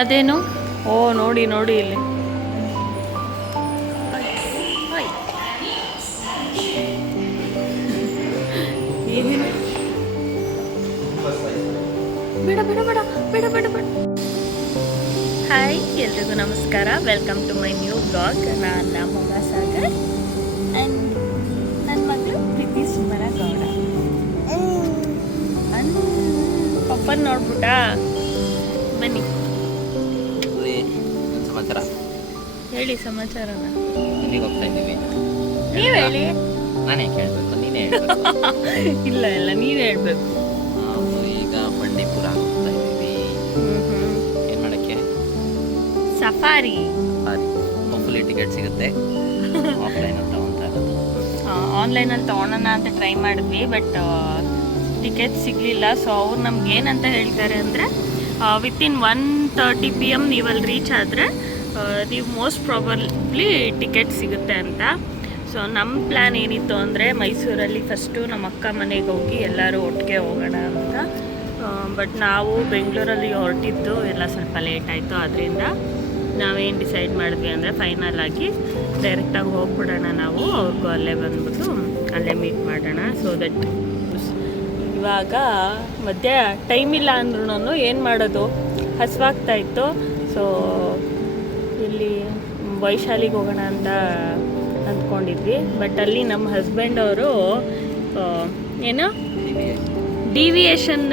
ಅದೇನು? ಓ ನೋಡಿ ನೋಡಿ ಇಲ್ಲಿ ಏನೇನು ಬೇಡ ಬೇಡ ಬೇಡ ಬೇಡ ಬೇಡ ಬೇಡ. ಹಾಯ್, ಎಲ್ರಿಗೂ ನಮಸ್ಕಾರ. Welcome to my new blog. ನಾನು ನಮ್ಮ ಸಾಗರ್ ಆ್ಯಂಡ್ ನನ್ನ ಮಗಳು ಪ್ರೀತಿ ಸುಮನ ಗೌಡ. ಪಪ್ಪನ ನೋಡ್ಬಿಟ್ಟ. ಬನ್ನಿ ಸಮಾಚಾರ ಹೇಳಿ. ಸಮಾಚಾರನ ಎಲ್ಲಿಗೆ ಹೋಗ್ತಾ ಇದ್ದೀವಿ? ನೀವು ಹೇಳಿ. ನಾನೇ ಕೇಳಬೇಕು, ನೀನೇ ಹೇಳ್ಬೇಕು. ಇಲ್ಲ ಇಲ್ಲ, ನೀನು ಹೇಳ್ಬೇಕು. ನಾವು ಈಗ ಬಂಡೀಪುರ ಹೋಗ್ತಾ ಇದ್ದೀವಿ. ಏನು ಮಾಡೋಕ್ಕೆ? ಸಫಾರಿ. ಹೋಪ್ಫುಲಿ ಟಿಕೆಟ್ ಸಿಗುತ್ತೆ. ಆಫ್ಲೈನಲ್ಲಿ ತಗೊತಾ ಇರೋದು. ಆನ್ಲೈನಲ್ಲಿ ತೊಗೊಳೋಣ ಅಂತ ಟ್ರೈ ಮಾಡಿದ್ವಿ, ಬಟ್ ಟಿಕೆಟ್ ಸಿಗಲಿಲ್ಲ. ಸೊ ಅವ್ರು ನಮ್ಗೆ ಏನಂತ ಹೇಳ್ತಾರೆ ಅಂದರೆ, ವಿತಿನ್ 1:30 PM ನೀವು ಅಲ್ಲಿ ರೀಚ್ ಆದರೆ ನೀವು ಮೋಸ್ಟ್ ಪ್ರಾಬಬ್ಲಿ ಟಿಕೆಟ್ ಸಿಗುತ್ತೆ ಅಂತ. ಸೊ ನಮ್ಮ ಪ್ಲ್ಯಾನ್ ಏನಿತ್ತು ಅಂದರೆ, ಮೈಸೂರಲ್ಲಿ ಫಸ್ಟು ನಮ್ಮ ಅಕ್ಕ ಮನೆಗೆ ಹೋಗಿ ಎಲ್ಲರೂ ಒಟ್ಟಿಗೆ ಹೋಗೋಣ ಅಂತ. ಬಟ್ ನಾವು ಬೆಂಗಳೂರಲ್ಲಿ ಹೊರಟಿದ್ದು ಎಲ್ಲ ಸ್ವಲ್ಪ ಲೇಟ್ ಆಯಿತು. ಅದರಿಂದ ನಾವೇನು ಡಿಸೈಡ್ ಮಾಡಿದ್ವಿ ಅಂದರೆ, ಫೈನಲ್ ಆಗಿ ಡೈರೆಕ್ಟಾಗಿ ಹೋಗ್ಬಿಡೋಣ ನಾವು. ಅವ್ರಿಗೂ ಅಲ್ಲೇ ಬಂದ್ಬಿಟ್ಟು ಅಲ್ಲೇ ಮೀಟ್ ಮಾಡೋಣ. ಸೊ ದಟ್ ಇವಾಗ ಮಧ್ಯ ಟೈಮ್ ಇಲ್ಲ ಅಂದ್ರೂ ಏನು ಮಾಡೋದು, ಹಸಿವಾಗ್ತಾಯಿತ್ತು. ಸೊ ಇಲ್ಲಿ ವೈಶಾಲಿಗೆ ಹೋಗೋಣ ಅಂತ ಅಂದ್ಕೊಂಡಿದ್ವಿ. ಬಟ್ ಅಲ್ಲಿ ನಮ್ಮ ಹಸ್ಬೆಂಡ್ ಅವರು ಏನು ಡಿವಿಯೇಷನ್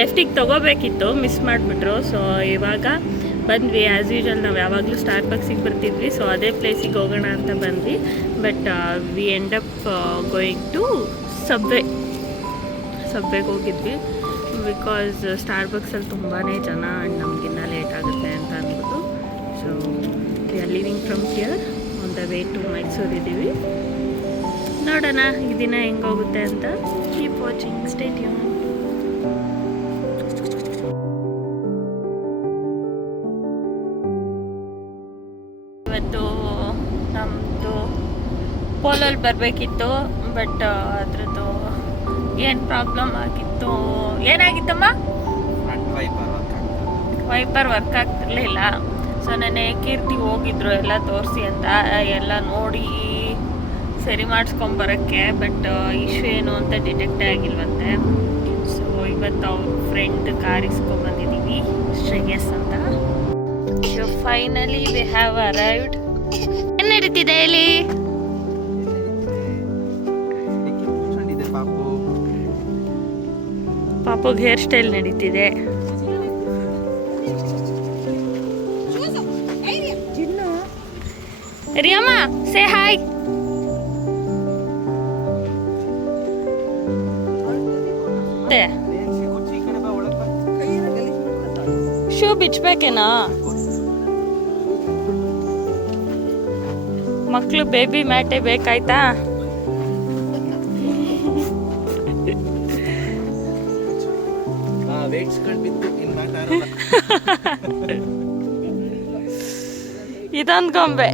ಲೆಫ್ಟಿಗೆ ತೊಗೋಬೇಕಿತ್ತು, ಮಿಸ್ ಮಾಡಿಬಿಟ್ರು. ಸೊ ಇವಾಗ ಬಂದ್ವಿ. ಆ್ಯಸ್ ಯೂಶಲ್ ನಾವು ಯಾವಾಗಲೂ ಸ್ಟಾರ್ಬಕ್ಸಿಗೆ ಬರ್ತಿದ್ವಿ. ಸೊ ಅದೇ ಪ್ಲೇಸಿಗೆ ಹೋಗೋಣ ಅಂತ ಬಂದ್ವಿ. But we end up going to ಸಬ್ವೆಗೆ ಹೋಗಿದ್ವಿ. ಬಿಕಾಸ್ ಸ್ಟಾರ್ಬಕ್ಸಲ್ಲಿ ತುಂಬಾ ಜನ ಆ್ಯಂಡ್ ನಮಗಿನ್ನ ಲೇಟ್ ಆಗುತ್ತೆ ಅಂತ ಅಂದ್ಬಿಟ್ಟು. So we are leaving from here on the way to Mysuru ಇದ್ದೀವಿ. ನೋಡೋಣ ಈ ದಿನ ಹೆಂಗೋಗುತ್ತೆ ಅಂತ. Keep watching, stay tune. ಇವತ್ತು ನಮ್ಮದು ಪೋಲಲ್ಲಿ ಬರಬೇಕಿತ್ತು, ಬಟ್ ಅದ್ರದ್ದು ಏನು ಪ್ರಾಬ್ಲಮ್ ಆಗಿತ್ತು. ಏನಾಗಿತ್ತಮ್ಮ? ವೈಪರ್ ವರ್ಕ್ ಆಗ್ತಿರ್ಲಿಲ್ಲ. ಸೊ ನೆನ್ನೆ ಕೀರ್ತಿ ಹೋಗಿದ್ರು ಎಲ್ಲ ತೋರಿಸಿ ಅಂತ, ಎಲ್ಲ ನೋಡಿ ಸರಿ ಮಾಡಿಸ್ಕೊಂಬರೋಕ್ಕೆ. ಬಟ್ ಇಶ್ಯೂ ಏನು ಅಂತ ಡಿಟೆಕ್ಟೇ ಆಗಿಲ್ವಂತೆ. ಸೊ ಇವತ್ತು ಅವ್ರ ಫ್ರೆಂಡ್ ಕಾರ್ ಇಸ್ಕೊಂಬಂದಿದ್ದೀವಿ, ಶ್ರೇಯಸ್ ಅಂತ. So finally we have arrived. ಏನು ನಡೀತಿದೆ ಇಲ್ಲಿ? ಪಾಪುಗೆ ಹೇರ್ ಸ್ಟೈಲ್ ನಡೀತಿದೆ. ರಿಯಮ್ಮ, ಸೇ ಹಾಯ್. ಶೂ ಬಿಚ್ಚಬೇಕೇನಾ? ಮಕ್ಕಳು ಬೇಬಿ ಮ್ಯಾಟೇ ಬೇಕಾಯ್ತಾ? ಇದೊಂದು ಗೊಂಬೆ.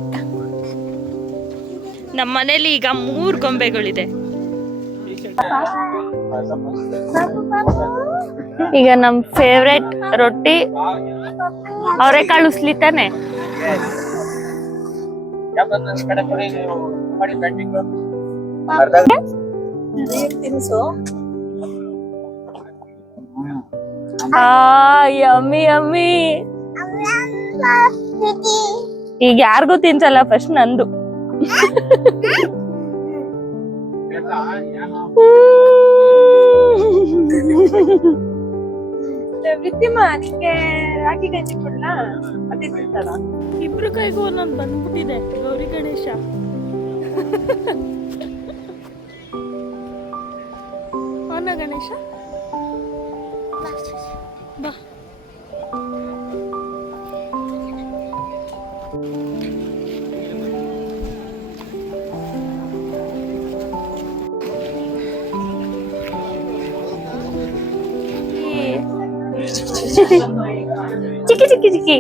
ನಮ್ಮ ಮನೇಲಿ ಈಗ 3 ಗೊಂಬೆಗಳಿದೆ. ಈಗ ನಮ್ಮ ಫೇವ್ರೆಟ್ ರೊಟ್ಟಿ ಅವರೆಕಾಳು ಉಸ್ಲಿ ತಾನೆ. Yummy yummy. ಈಗ ಯಾರಿಗೂ ತಿನ್ಸಲ್ಲ, ಫಸ್ಟ್ ನಂದು. ಇಬ್ರು ಕೈಗೂ ಒಂದೊಂದು ಬಂದ್ಬಿಟ್ಟಿದೆ. ಗೌರಿ ಗಣೇಶ. ಅವನ ಗಣೇಶ ಬಾ. ಚಿಕ್ಕಿ ಚಿಕ್ಕಿ ಚಿಕ್ಕಿ.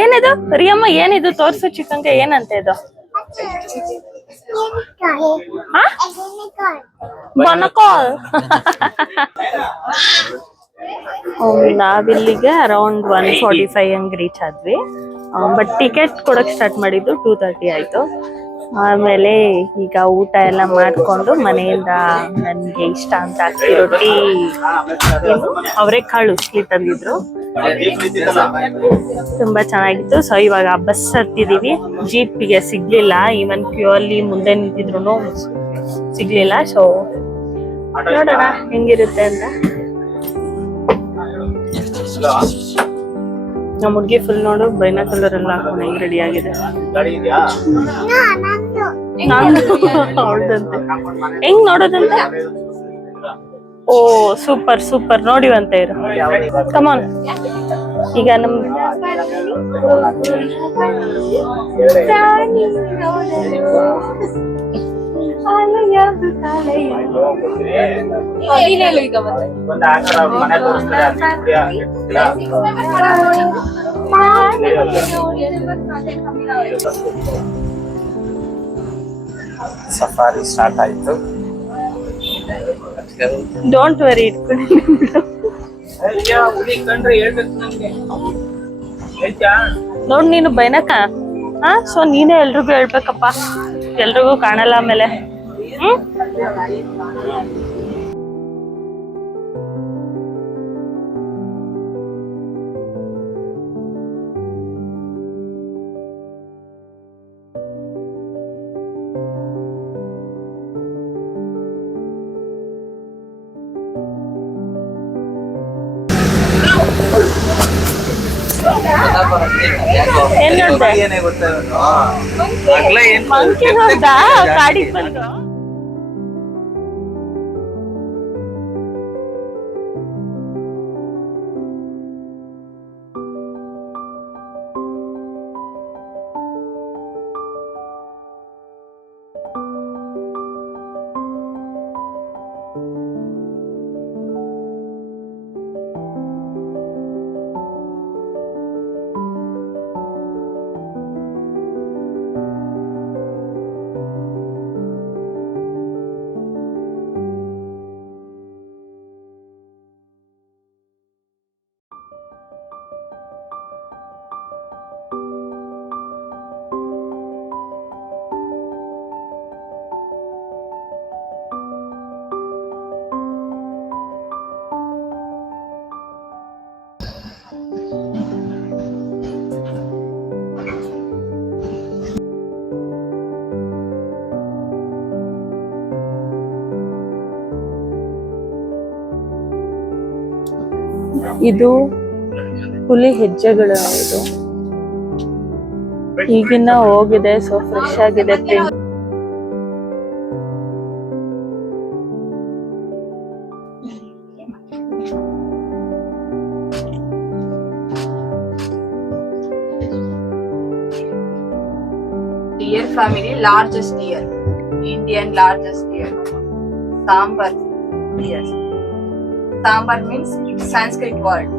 ಏನಿದು ರಿಯಮ್ಮ? ಏನಿದು ತೋರ್ಸು ಚಿಕ್ಕಂಗೆ. ಏನಂತ ಇದು? ಬನಕಾಲ್. ನಾವಿಲ್ಲಿಗೆ ಅರೌಂಡ್ 1:45 ಹಂಗೆ ರೀಚ್ ಆದ್ವಿ. ಬಟ್ ಟಿಕೆಟ್ ಕೊಡಕ್ ಸ್ಟಾರ್ಟ್ ಮಾಡಿದ್ದು 2:30 ಆಯ್ತು. ಆಮೇಲೆ ಈಗ ಊಟ ಎಲ್ಲ ಮಾಡ್ಕೊಂಡು ಮನೆಯಿಂದ ನನಗೆ ಇಷ್ಟ ಅಂತ ಅಕ್ಕಿ ರೊಟ್ಟಿ ಅವರೆಕಾಳು ಉಸ್ಲಿ ತಂದಿದ್ರು, ತುಂಬಾ ಚೆನ್ನಾಗಿತ್ತು. ಸೊ ಇವಾಗ ಬಸ್ ಹತ್ತಿದೀವಿ. ಜೀಪಿಗೆ ಸಿಗ್ಲಿಲ್ಲ, ಈವನ್ ಕ್ಯೂ ಅಲ್ಲಿ ಮುಂದೆ ನಿಂತಿದ್ರು ಸಿಗ್ಲಿಲ್ಲ. ಸೊ ನೋಡೋಣ ಹೆಂಗಿರುತ್ತೆ ಅಂತ. ನಮ್ಮ ಹುಡ್ಗಿ ಫುಲ್ ನೋಡು ಬೈನಾಕುಲರ್ ಎಲ್ಲ ಹಾಕೊಂಡು ಹೆಂಗ್ ರೆಡಿ ಆಗಿದೆ. ಅವಳದಂತೆ ಹೆಂಗ್ ನೋಡೋದಂತೆ. ಓ ಸೂಪರ್ ಸೂಪರ್, ನೋಡಿವಂತೆ ಇರು. ಕಮಾನ್. ಈಗ ನಮ್ ಸಫಾರಿ ಸ್ಟಾರ್ಟ್ ಆಯ್ತು. ಡೋಂಟ್ ವರಿ, ಇಟ್ಕೊಂಡು ನೋಡ್ ನೀನು ಬೈನಕ. ಸೊ ನೀನೇ ಎಲ್ರಿಗೂ ಹೇಳ್ಬೇಕಪ್ಪ, ಎಲ್ರಿಗೂ ಕಾಣಲ್ಲ ಆಮೇಲೆ. ಏನ್ ನೋಡ್ದೆ? ಮಂಕಿ ನೋಡ್ದಾ ಗಾಡಿಗೆ ಬಂದು? ಇದು ಹುಲಿ ಹೆಜ್ಜೆಗಳು. ಇದು ಈಗಿನ ಹೋಗಿದೆ, ಸೊ ಫ್ರೆಶ್ ಆಗಿದೆ print. Deer family, largest deer, Indian largest deer. Sambar, yes. Sambar means Sanskrit word.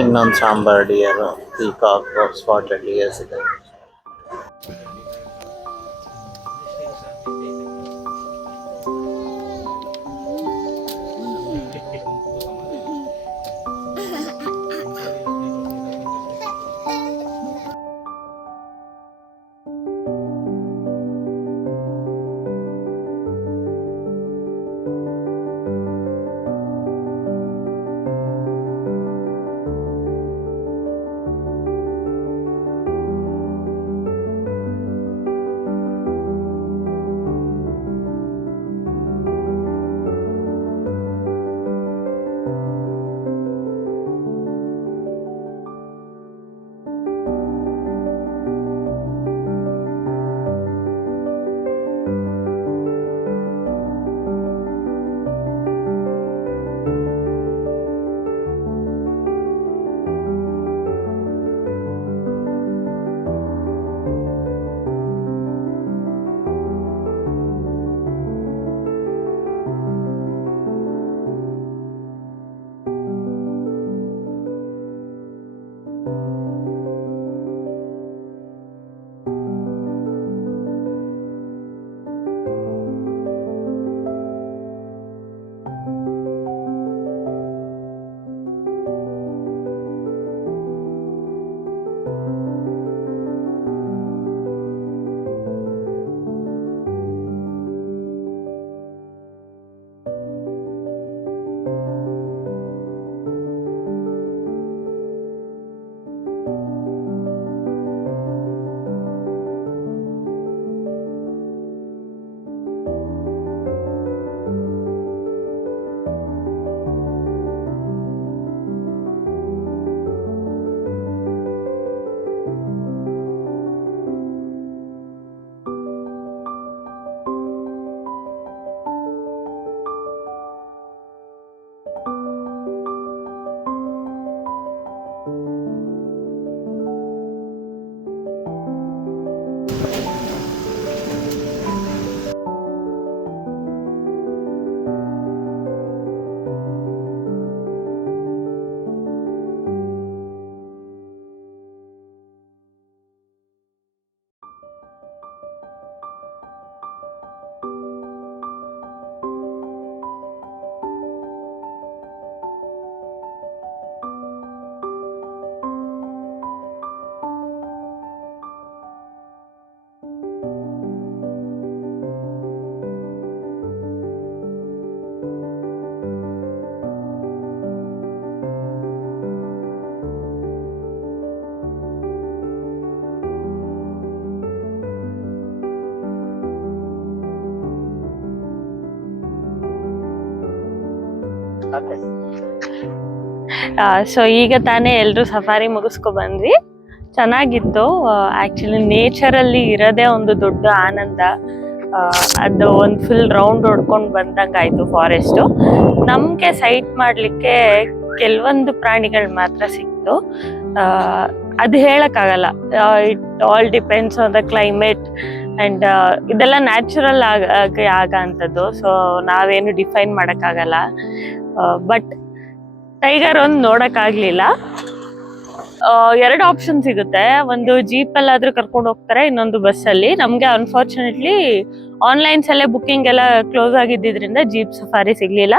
ಇನ್ನೊಂದು sambar dear, peacock, spotted dears ಇದೆ. ಸೊ ಈಗ ತಾನೇ ಎಲ್ರು ಸಫಾರಿ ಮುಗಿಸ್ಕೊ ಬಂದ್ವಿ. ಚೆನ್ನಾಗಿತ್ತು. ಆಕ್ಚುಲಿ ನೇಚರಲ್ಲಿ ಇರೋದೇ ಒಂದು ದೊಡ್ಡ ಆನಂದ. ಅದು ಒಂದು ಫುಲ್ ರೌಂಡ್ ಹೊಡ್ಕೊಂಡು ಬಂದಂಗಾಯ್ತು ಫಾರೆಸ್ಟು. ನಮ್ಗೆ ಸೈಟ್ ಮಾಡ್ಲಿಕ್ಕೆ ಕೆಲವೊಂದು ಪ್ರಾಣಿಗಳು ಮಾತ್ರ ಸಿಕ್ತು. ಅದು ಹೇಳಕ್ಕಾಗಲ್ಲ. It all depends on the climate and ಇದೆಲ್ಲ ನ್ಯಾಚುರಲ್ ಆಗಂಥದ್ದು. ಸೊ ನಾವೇನು ಡಿಫೈನ್ ಮಾಡಕ್ಕಾಗಲ್ಲ. ಬಟ್ ಟೈಗರ್ ಒಂದು ನೋಡಕ್ಕಾಗ್ಲಿಲ್ಲ. ಎರಡು ಆಪ್ಷನ್ ಸಿಗುತ್ತೆ. ಒಂದು ಜೀಪ್ ಅಲ್ಲಾದ್ರೂ ಕರ್ಕೊಂಡು ಹೋಗ್ತಾರೆ, ಇನ್ನೊಂದು ಬಸ್ಸಲ್ಲಿ. ನಮ್ಗೆ ಅನ್ಫಾರ್ಚುನೇಟ್ಲಿ ಆನ್ಲೈನ್ಸ್ ಅಲ್ಲೇ ಬುಕ್ಕಿಂಗ್ ಎಲ್ಲ ಕ್ಲೋಸ್ ಆಗಿದ್ದರಿಂದ ಜೀಪ್ ಸಫಾರಿ ಸಿಗ್ಲಿಲ್ಲ.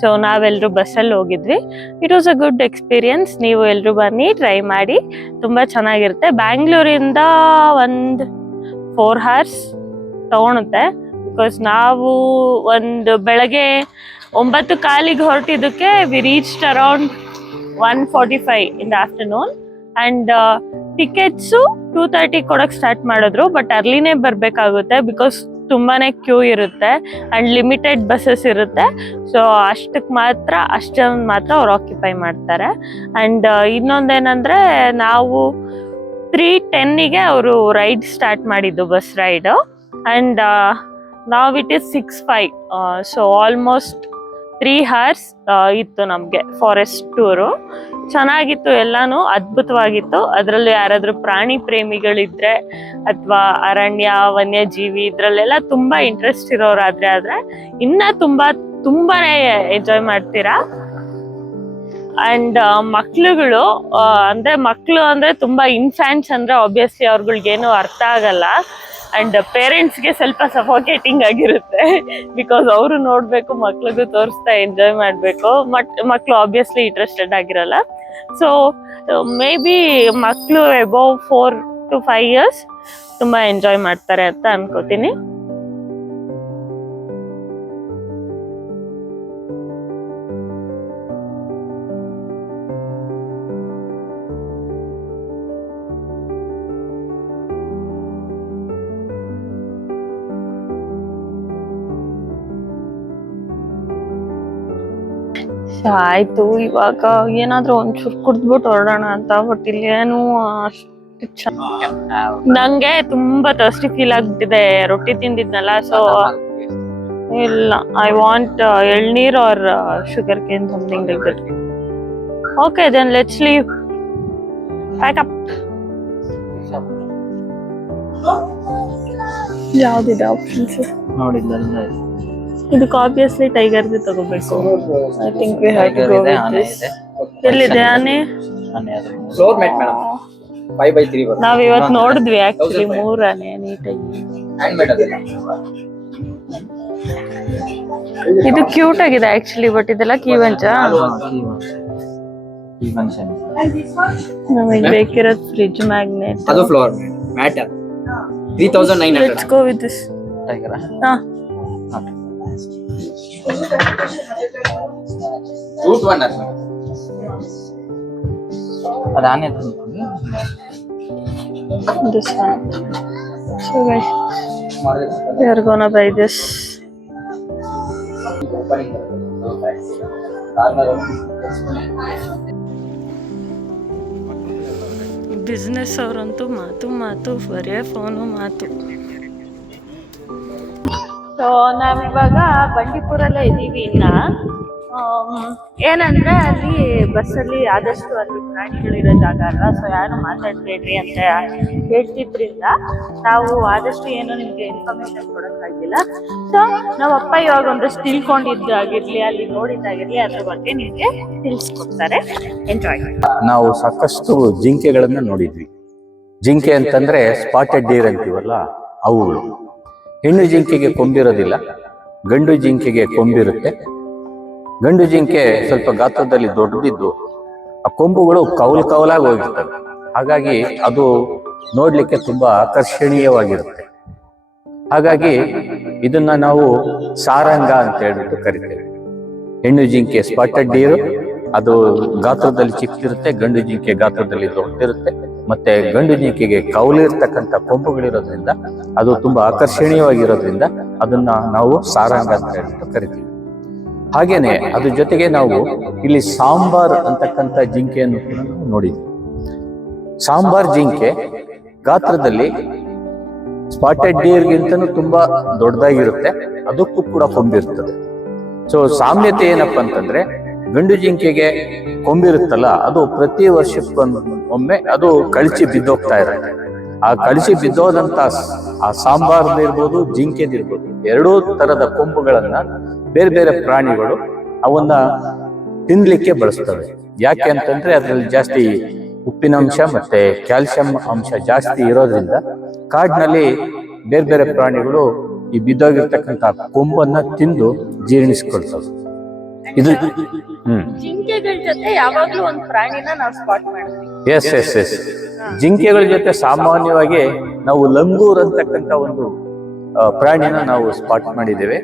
ಸೊ ನಾವೆಲ್ಲರೂ ಬಸ್ಸಲ್ಲಿ ಹೋಗಿದ್ವಿ. It was a good experience. ನೀವು ಎಲ್ರು ಬನ್ನಿ, ಟ್ರೈ ಮಾಡಿ, ತುಂಬಾ ಚೆನ್ನಾಗಿರುತ್ತೆ. ಬ್ಯಾಂಗ್ಳೂರಿಂದ ಒಂದು 4 hours ತಗೊಳುತ್ತೆ. ಬಿಕಾಸ್ ನಾವು ಒಂದು ಬೆಳಗ್ಗೆ 9:15 ಹೊರಟಿದ್ದಕ್ಕೆ we reached around 1:45 in the afternoon. And tickets 2:30 ಕೊಡಕ್ ಸ್ಟಾರ್ಟ್ ಮಾಡಿದ್ರು. ಬಟ್ ಅರ್ಲಿನೇ ಬರ್ಬೇಕಾಗುತ್ತೆ ಬಿಕಾಸ್ ತುಂಬಾನೇ ಕ್ಯೂ ಇರುತ್ತೆ ಅಂಡ್ ಲಿಮಿಟೆಡ್ ಬಸ್ಸಸ್ ಇರುತ್ತೆ. ಸೊ ಅಷ್ಟಕ್ಕೆ ಮಾತ್ರ ಅವ್ರು ಆಕ್ಯುಪೈ ಮಾಡ್ತಾರೆ. ಅಂಡ್ ಇನ್ನೊಂದೇನಂದ್ರೆ ನಾವು 3:10ಗೆ ಅವರು ರೈಡ್ ಸ್ಟಾರ್ಟ್ ಮಾಡಿದ್ದು, ಬಸ್ ರೈಡ್. ಅಂಡ್ ನಾವ್ it is 6:05. So almost 3 hours ಇತ್ತು ನಮ್ಗೆ ಫಾರೆಸ್ಟ್ ಟೂರು. ಚೆನ್ನಾಗಿತ್ತು, ಎಲ್ಲಾನು ಅದ್ಭುತವಾಗಿತ್ತು. ಅದರಲ್ಲೂ ಯಾರಾದ್ರೂ ಪ್ರಾಣಿ ಪ್ರೇಮಿಗಳಿದ್ರೆ ಅಥವಾ ಅರಣ್ಯ ವನ್ಯಜೀವಿ ಇದ್ರಲ್ಲೆಲ್ಲ ತುಂಬಾ ಇಂಟ್ರೆಸ್ಟ್ ಇರೋರಾದ್ರೆ ಇನ್ನ ತುಂಬಾನೇ ಎಂಜಾಯ್ ಮಾಡ್ತೀರಾ. ಅಂಡ್ ಮಕ್ಳುಗಳು ಅಂದ್ರೆ ಮಕ್ಳು ಅಂದ್ರೆ ತುಂಬಾ ಇನ್ಫ್ಯಾನ್ಸ್ ಅಂದ್ರೆ ಆಬ್ವಿಯಸ್ಲಿ ಅವ್ರಗಳ್ಗೇನು ಅರ್ಥ ಆಗಲ್ಲ. ಅಂಡ್ ಪೇರೆಂಟ್ಸ್ಗೆ ಸ್ವಲ್ಪ ಸಫೋಕೇಟಿಂಗ್ ಆಗಿರುತ್ತೆ ಬಿಕಾಸ್ ಅವರು ನೋಡ್ಬೇಕು, ಮಕ್ಳಿಗೂ ತೋರಿಸ್ತಾ ಎಂಜಾಯ್ ಮಾಡ್ಬೇಕು. ಮಕ್ಳು ಆಬ್ವಿಯಸ್ಲಿ ಇಂಟ್ರೆಸ್ಟೆಡ್ ಆಗಿರಲ್ಲ. ಸೊ ಮೇ ಬಿ ಮಕ್ಳು ಅಬೌವ್ 4 to 5 years ತುಂಬಾ ಎಂಜಾಯ್ ಮಾಡ್ತಾರೆ ಅಂತ ಅನ್ಕೋತೀನಿ. ಆಯ್ತು, ಇವಾಗ ಏನಾದ್ರೂ ಒಂಚೂರು ಕುಡ್ದ್ಬಿಟ್ಟು ಹೊರಡೋಣ ಅಂತ. ಬಟ್ ಇಲ್ಲಿ ಏನು ನಂಗೆ ತುಂಬಾ ಥರ್ಸ್ಟಿ ಫೀಲ್ ಆಗ್ಬಿಟ್ಟಿದೆ, ರೊಟ್ಟಿ ತಿಂದಿದ್ನಲ್ಲ. ಸೊ ಇಲ್ಲ, I want elneer or sugar cane, something like that. Okay then let's leave. Pack up. ಯಾವ್ದಿದೆ ಆಪ್ಷನ್ಸ್ ನೋಡಿದ್ನಲ್ಲ, ಇದಕ್ಕೆ ಆಬ್ವಿಯಸ್ಲಿ ಟೈಗರ್ದು ತಗೋಬೇಕು. I think we have to go with this. ಎಲ್ಲಿದೆ ಆನೆ? ಫ್ಲೋರ್ ಮ್ಯಾಟ್ ಮೇಡಮ್ 5/3 ಬರುತ್ತೆ. ನಾವ್ ಇವತ್ತು ನೋಡಿದ್ವಿ ಆಕ್ಚುಲಿ 3 ಆನೆ ನೀಟಾಗಿ. ಹ್ಯಾಂಡ್ ಮೇಡ್ ಅದೆಲ್ಲ ಇದು ಕ್ಯೂಟ್ ಆಗಿದೆ ಆಕ್ಚುಲಿ, ಬಟ್ ಇದೆಲ್ಲ ಕೀವಂಚ. ನಮಗೆ ಬೇಕಿರೋದು ಫ್ರಿಡ್ಜ್ ಮ್ಯಾಗ್ನೆಟ್. ಅದು floor mat 3900. Let's go with this. Tiger ಹಾ, ರೂಟ್ 1 ಅದು ಅದಾನೆ this one. So guys, we are gonna buy this. Business ಅವರಂತೂ ಮಾತು ಬರೇ ಫೋನು ಮಾತು. ಸೊ ನಾವಿವಾಗ ಬಂಡೀಪುರಲ್ಲೇ ಇದ್ದೀವಿ. ಇನ್ನ ಏನಂದ್ರೆ ಅಲ್ಲಿ ಬಸ್ಸಲ್ಲಿ ಆದಷ್ಟು ಅಲ್ಲಿ ಪ್ರಾಣಿಗಳಿರೋ ಜಾಗ ಅಲ್ಲ, ಸೊ ಯಾರು ಮಾತಾಡ್ಬೇಡ್ರಿ ಅಂತ ಹೇಳ್ತಿದ್ರಿಂದ ನಾವು ಆದಷ್ಟು ಏನು ನಿಮ್ಗೆ ಇನ್ಫಾರ್ಮೇಶನ್ ಕೊಡೋಕ್ಕಾಗಿಲ್ಲ. ಸೊ ನಮ್ಮಪ್ಪ ಇವಾಗ ಒಂದಷ್ಟು ತಿಳ್ಕೊಂಡಿದ್ದಾಗಿರ್ಲಿ, ಅಲ್ಲಿ ನೋಡಿದ್ದಾಗಿರ್ಲಿ, ಅದ್ರ ಬಗ್ಗೆ ನಿಮ್ಗೆ ತಿಳಿಸ್ಕೊಡ್ತಾರೆ. ಎಂಜಾಯ್. ನಾವು ಸಾಕಷ್ಟು ಜಿಂಕೆಗಳನ್ನ ನೋಡಿದ್ವಿ. ಜಿಂಕೆ ಅಂತಂದ್ರೆ ಸ್ಪಾಟೆಡ್ ಡೀರ್ ಅಂತೀವಲ್ಲ, ಅವುಗಳು. ಹೆಣ್ಣು ಜಿಂಕೆಗೆ ಕೊಂಬಿರೋದಿಲ್ಲ, ಗಂಡು ಜಿಂಕೆಗೆ ಕೊಂಬಿರುತ್ತೆ. ಗಂಡು ಜಿಂಕೆ ಸ್ವಲ್ಪ ಗಾತ್ರದಲ್ಲಿ ದೊಡ್ಡದಿದ್ದು ಆ ಕೊಂಬುಗಳು ಕವಲಾಗಿ ಹೋಗಿರ್ತವೆ. ಹಾಗಾಗಿ ಅದು ನೋಡ್ಲಿಕ್ಕೆ ತುಂಬಾ ಆಕರ್ಷಣೀಯವಾಗಿರುತ್ತೆ. ಹಾಗಾಗಿ ಇದನ್ನ ನಾವು ಸಾರಂಗ ಅಂತ ಹೇಳ್ಬಿಟ್ಟು ಕರಿತೇವೆ. ಹೆಣ್ಣು ಜಿಂಕೆ ಸ್ಪಾಟೆಡ್ ಡೀರು, ಅದು ಗಾತ್ರದಲ್ಲಿ ಚಿಕ್ಕಿರುತ್ತೆ. ಗಂಡು ಜಿಂಕೆ ಗಾತ್ರದಲ್ಲಿ ದೊಡ್ಡದಿರುತ್ತೆ. ಮತ್ತೆ ಗಂಡು ಜಿಂಕೆಗೆ ಕೌಲಿರ್ತಕ್ಕಂಥ ಕೊಂಬುಗಳಿರೋದ್ರಿಂದ ಅದು ತುಂಬಾ ಆಕರ್ಷಣೀಯವಾಗಿರೋದ್ರಿಂದ ಅದನ್ನ ನಾವು ಸಾರಂಗ ಅಂತ ಹೇಳ್ಬಿಟ್ಟು ಕರಿತೀವಿ. ಹಾಗೇನೆ ಅದ್ರ ಜೊತೆಗೆ ನಾವು ಇಲ್ಲಿ ಸಾಂಬಾರ್ ಅಂತಕ್ಕಂಥ ಜಿಂಕೆಯನ್ನು ಕೂಡ ನಾವು ನೋಡಿದ್ವಿ. ಸಾಂಬಾರ್ ಜಿಂಕೆ ಗಾತ್ರದಲ್ಲಿ ಸ್ಪಾಟೆಡ್ ಡೀರ್ಗಿಂತನೂ ತುಂಬಾ ದೊಡ್ಡದಾಗಿರುತ್ತೆ. ಅದಕ್ಕೂ ಕೂಡ ಕೊಂಬಿರ್ತದೆ. ಸೊ ಸಾಮ್ಯತೆ ಏನಪ್ಪಾ ಅಂತಂದ್ರೆ, ಗಂಡು ಜಿಂಕೆಗೆ ಕೊಂಬಿರುತ್ತಲ್ಲ, ಅದು ಪ್ರತಿ ವರ್ಷಕ್ಕೊಮ್ಮೆ ಅದು ಕಳಚಿ ಬಿದ್ದೋಗ್ತಾ ಇರುತ್ತೆ. ಆ ಕಳಚಿ ಬಿದ್ದೋದಂತ ಆ ಸಾಂಬಾರ್ದಿರ್ಬೋದು, ಜಿಂಕೆದಿರ್ಬೋದು, ಎರಡೂ ತರದ ಕೊಂಬುಗಳನ್ನ ಬೇರೆ ಬೇರೆ ಪ್ರಾಣಿಗಳು ಅವನ್ನ ತಿನ್ಲಿಕ್ಕೆ ಬಳಸ್ತವೆ. ಯಾಕೆ ಅಂತಂದ್ರೆ ಅದ್ರಲ್ಲಿ ಜಾಸ್ತಿ ಉಪ್ಪಿನಂಶ ಮತ್ತೆ ಕ್ಯಾಲ್ಸಿಯಂ ಅಂಶ ಜಾಸ್ತಿ ಇರೋದ್ರಿಂದ ಕಾಡಿನಲ್ಲಿ ಬೇರೆ ಬೇರೆ ಪ್ರಾಣಿಗಳು ಈ ಬಿದ್ದೋಗಿರ್ತಕ್ಕಂಥ ಕೊಂಬನ್ನ ತಿಂದು ಜೀರ್ಣಿಸ್ಕೊಳ್ತವೆ. ಇದು ಜಿಂಕೆಗಳ ಜೊತೆ ಯಾವಾಗ್ಲೂ ಒಂದು ಪ್ರಾಣಿನ ನಾವು ಸ್ಪಾಟ್ ಮಾಡ್ತೀವಿ. ಎಸ್ ಜಿಂಕೆಗಳ ಜೊತೆ ಸಾಮಾನ್ಯವಾಗಿ ನಾವು ಲಂಗೂರ್ ಅಂತಕ್ಕಂಥ ಒಂದು ಪ್ರಾಣಿನ ನಾವು ಸ್ಪಾಟ್ ಮಾಡಿದ್ದೇವೆ.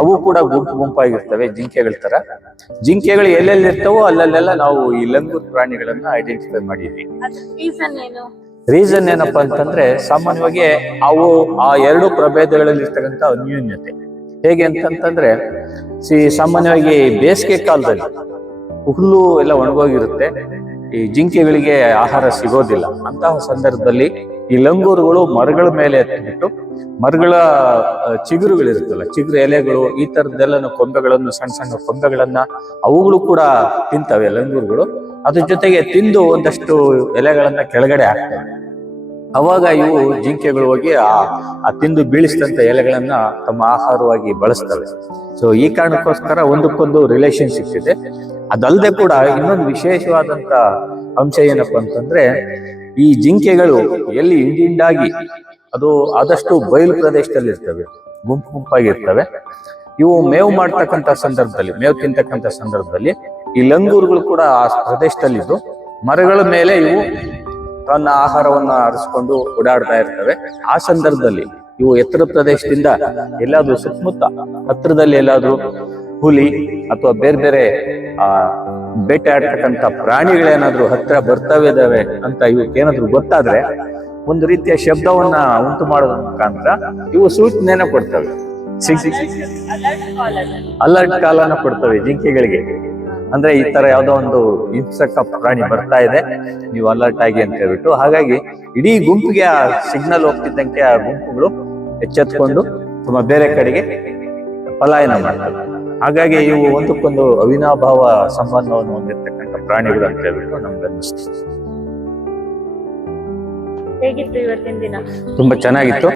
ಅವು ಕೂಡ ಗುಂಪಾಗಿರ್ತವೆ ಜಿಂಕೆಗಳ ತರ. ಜಿಂಕೆಗಳು ಎಲ್ಲೆಲ್ಲಿ ಇರ್ತವೋ ಅಲ್ಲೆಲ್ಲ ನಾವು ಈ ಲಂಗೂರ್ ಪ್ರಾಣಿಗಳನ್ನ ಐಡೆಂಟಿಫೈ ಮಾಡಿದ್ವಿ. ರೀಸನ್ ಏನಪ್ಪಾ ಅಂತಂದ್ರೆ, ಸಾಮಾನ್ಯವಾಗಿ ಅವು ಆ ಎರಡು ಪ್ರಭೇದಗಳಲ್ಲಿ ಇರ್ತಕ್ಕಂಥ ಅನ್ಯೂನ್ಯತೆ ಹೇಗೆ ಅಂತಂತಂದ್ರೆ, ಸಾಮಾನ್ಯವಾಗಿ ಬೇಸಿಗೆ ಕಾಲದಲ್ಲಿ ಹುಲ್ಲು ಎಲ್ಲ ಒಣಗೋಗಿರುತ್ತೆ. ಈ ಜಿಂಕೆಗಳಿಗೆ ಆಹಾರ ಸಿಗೋದಿಲ್ಲ. ಅಂತಹ ಸಂದರ್ಭದಲ್ಲಿ ಈ ಲಂಗೂರುಗಳು ಮರಗಳ ಮೇಲೆ ಎತ್ತಿಬಿಟ್ಟು ಮರಗಳ ಚಿಗುರುಗಳಿರುತ್ತಲ್ಲ, ಚಿಗುರು ಎಲೆಗಳು, ಈ ತರದ್ದೆಲ್ಲ ಕೊಂಬೆಗಳನ್ನು, ಸಣ್ಣ ಸಣ್ಣ ಕೊಂಬೆಗಳನ್ನ ಅವುಗಳು ಕೂಡ ತಿಂತವೆ ಲಂಗೂರುಗಳು. ಅದ್ರ ಜೊತೆಗೆ ತಿಂದು ಒಂದಷ್ಟು ಎಲೆಗಳನ್ನ ಕೆಳಗಡೆ ಹಾಕ್ತವೆ. ಅವಾಗ ಇವು ಜಿಂಕೆಗಳು ಹೋಗಿ ಆ ತಿಂದು ಬೀಳಿಸಿದಂತ ಎಲೆಗಳನ್ನ ತಮ್ಮ ಆಹಾರವಾಗಿ ಬಳಸ್ತವೆ. ಸೊ ಈ ಕಾರಣಕ್ಕೋಸ್ಕರ ಒಂದಕ್ಕೊಂದು ರಿಲೇಶನ್ಶಿಪ್ ಇದೆ. ಅದಲ್ಲದೆ ಕೂಡ ಇನ್ನೊಂದು ವಿಶೇಷವಾದಂತ ಅಂಶ ಏನಪ್ಪಾ ಅಂತಂದ್ರೆ ಈ ಜಿಂಕೆಗಳು ಎಲ್ಲಿ ಹಿಂಡಿಂಡಾಗಿ ಅದು ಆದಷ್ಟು ಬಯಲು ಪ್ರದೇಶದಲ್ಲಿ ಇರ್ತವೆ, ಗುಂಪು ಗುಂಪಾಗಿರ್ತವೆ. ಇವು ಮೇವು ಮಾಡ್ತಕ್ಕಂಥ ಸಂದರ್ಭದಲ್ಲಿ, ಮೇವು ತಿಂತಕ್ಕಂಥ ಸಂದರ್ಭದಲ್ಲಿ ಈ ಲಂಗೂರುಗಳು ಕೂಡ ಆ ಪ್ರದೇಶದಲ್ಲಿದ್ದು ಮರಗಳ ಮೇಲೆ ಇವು ತನ್ನ ಆಹಾರವನ್ನ ಅರಸ್ಕೊಂಡು ಓಡಾಡ್ತಾ ಇರ್ತವೆ. ಆ ಸಂದರ್ಭದಲ್ಲಿ ಇವು ಎತ್ತರ ಪ್ರದೇಶದಿಂದ ಎಲ್ಲಾದ್ರೂ ಸುತ್ತಮುತ್ತ ಹತ್ರದಲ್ಲಿ ಎಲ್ಲಾದ್ರೂ ಹುಲಿ ಅಥವಾ ಬೇರೆ ಬೇರೆ ಬೇಟೆ ಆಡ್ತಕ್ಕಂಥ ಪ್ರಾಣಿಗಳೇನಾದ್ರೂ ಹತ್ರ ಬರ್ತವೆ ಇದಾವೆ ಅಂತ ಇವಕ್ಕೇನಾದ್ರೂ ಗೊತ್ತಾದ್ರೆ ಒಂದು ರೀತಿಯ ಶಬ್ದವನ್ನ ಉಂಟು ಮಾಡೋದ್ರ ಮುಖಾಂತರ ಇವು ಸೂಚನೆಯನ್ನ ಕೊಡ್ತವೆ. ಅಲರ್ಟ್ ಕಾಲನ್ನ ಕೊಡ್ತವೆ ಜಿಂಕೆಗಳಿಗೆ. ಅಂದ್ರೆ ಈ ತರ ಯಾವ್ದೋ ಒಂದು ಹಿಂಸಕ ಪ್ರಾಣಿ ಬರ್ತಾ ಇದೆ, ನೀವು ಅಲರ್ಟ್ ಆಗಿ ಅಂತ ಹೇಳ್ಬಿಟ್ಟು. ಹಾಗಾಗಿ ಇಡೀ ಗುಂಪಿಗೆ ಆ ಸಿಗ್ನಲ್ ಹೋಗ್ತಿದ್ದಂಗೆ ಆ ಗುಂಪುಗಳು ಎಚ್ಚೆತ್ಕೊಂಡು ತಮ್ಮ ಬೇರೆ ಕಡೆಗೆ ಪಲಾಯನ ಮಾಡ್ತವೆ. ಹಾಗಾಗಿ ಇವು ಒಂದಕ್ಕೊಂದು ಅವಿನಾಭಾವ ಸಂಬಂಧವನ್ನು ಹೊಂದಿರತಕ್ಕಂಥ ಪ್ರಾಣಿಗಳು ಅಂತ ಹೇಳ್ಬಿಟ್ಟು ನಮ್ಗೆ ಅನ್ನಿಸ್ತು. ಹೇಗಿತ್ತು ಇವತ್ತಿನ ದಿನ? ತುಂಬಾ ಚೆನ್ನಾಗಿತ್ತು.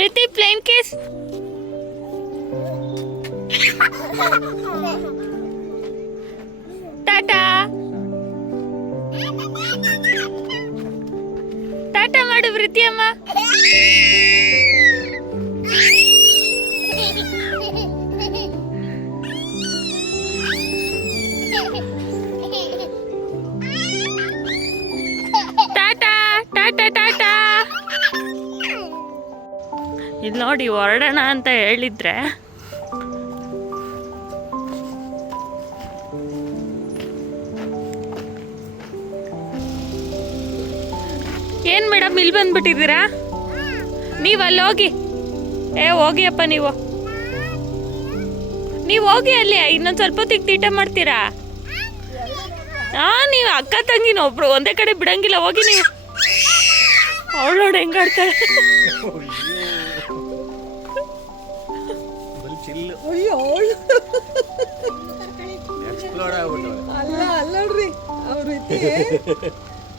Riti, plain kiss. Tata. Tata ಮಾಡು ಪ್ರೀತಿ ಅಮ್ಮ. ಟಾಟಾ ಟಾಟಾ ಟಾಟಾ. ಇದು ನೋಡಿ, ಹೊರಡೋಣ ಅಂತ ಹೇಳಿದ್ರೆ ಏನ್ ಮೇಡಮ್ ಇಲ್ಲಿ ಬಂದ್ಬಿಟ್ಟಿದ್ದೀರಾ? ನೀವು ಅಲ್ಲಿ ಹೋಗಿ. ಹೋಗಿ ಅಪ್ಪ, ನೀವು ಹೋಗಿ ಅಲ್ಲಿ. ಇನ್ನೊಂದು ಸ್ವಲ್ಪ ಹೊತ್ತಿಗೆ ತೀಟ ಮಾಡ್ತೀರಾ? ನೀವು ಅಕ್ಕ ತಂಗಿನ ಒಬ್ರು ಒಂದೇ ಕಡೆ ಬಿಡಂಗಿಲ್ಲ. ಹೋಗಿ ನೀವು. ಅವಳು ನೋಡಿ ಹೆಂಗಾಡ್ತಾಳೆ. ಅಲ್ಲ ಅಲ್ಲಡ್ರಿ ಅವ್ರು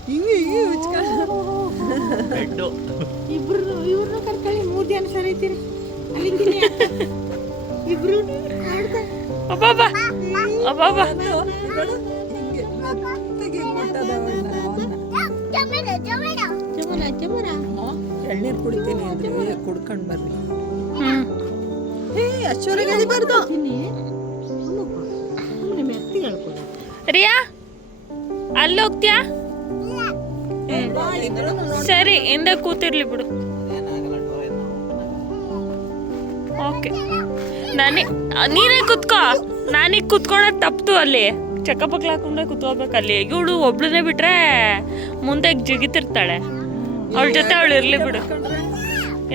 ಹಿಂಗೆ ಇವ್ರನ್ನ ಕರ್ಕೊಳ್ಳಿ. 3 ಜನ ಸರಿ ಐತಿರಿ ಅಲ್ಲಿ ಇಬ್ರು ಅಬ್ಬಬ್ಬಾ ಅಬ್ಬಬ್ಬಾ. ಎಳ್ನೀರು ಕುಡಿತೀನಿ ಅಂದ್ರೆ ಕುಡ್ಕೊಂಡ್ ಬರ್ರಿ. ಅಷ್ಟೊರೆಗೆ ಎಳಿಬಾರ್ದು. ರಿಯಾ ಅಲ್ಲಿ ಹೋಗ್ತೀಯಾ? ಸರಿ, ಹಿಂದೆ ಕೂತಿರ್ಲಿ ಬಿಡು. ಓಕೆ, ನೀನೇ ಕುತ್ಕೋ. ನಾನೀಗ ಕುತ್ಕೊಳ್ಳೋದು ತಪ್ಪು. ಅಲ್ಲಿ ಚಕ್ಕಪಕ್ಲ ಹಾಕೊಂಡೆ ಕುತ್ಕೋಬೇಕಲ್ಲಿ. ಇವಳು ಒಬ್ಳನ್ನೇ ಬಿಟ್ರೆ ಮುಂದೆ ಜಿಗಿತಿರ್ತಾಳೆ. ಅವಳ ಜೊತೆ ಅವಳು ಇರ್ಲಿ ಬಿಡು.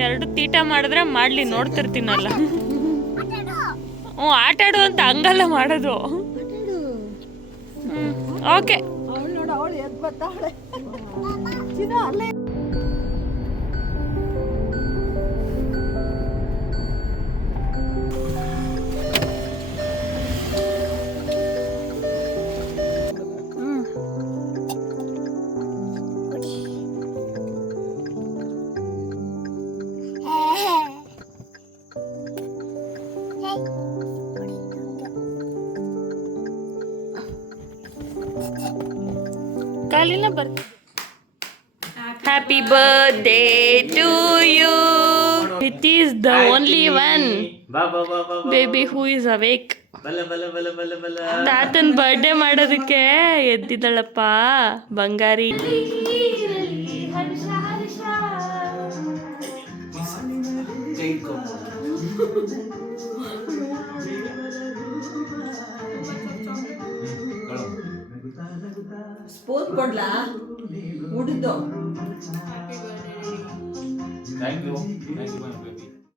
2 ತೀಟ ಮಾಡಿದ್ರೆ ಮಾಡ್ಲಿ, ನೋಡ್ತಿರ್ತೀನಲ್ಲ. ಆಟ ಆಡು ಅಂತ ಹಂಗಲ್ಲ ಮಾಡೋದು. ಓಕೆ. ಅವಳು ನೋಡು, ಅವಳು ಎದ್ದು ಬರ್ತಾಳೆ. ಅಲ್ಲೇ ಕಾಲಿನ ಬರ್ತೀವಿ. Happy birthday to you. It is the only one baby who is awake. ತಾತನ್ ಬರ್ಡೇ ಮಾಡೋದಕ್ಕೆ ಎದ್ದಿದ್ದಳಪ್ಪ ಬಂಗಾರಿ. ಸ್ಪೂನ್ ಕೊಡ್ಲಾ ಉಡ್ದು? Thank you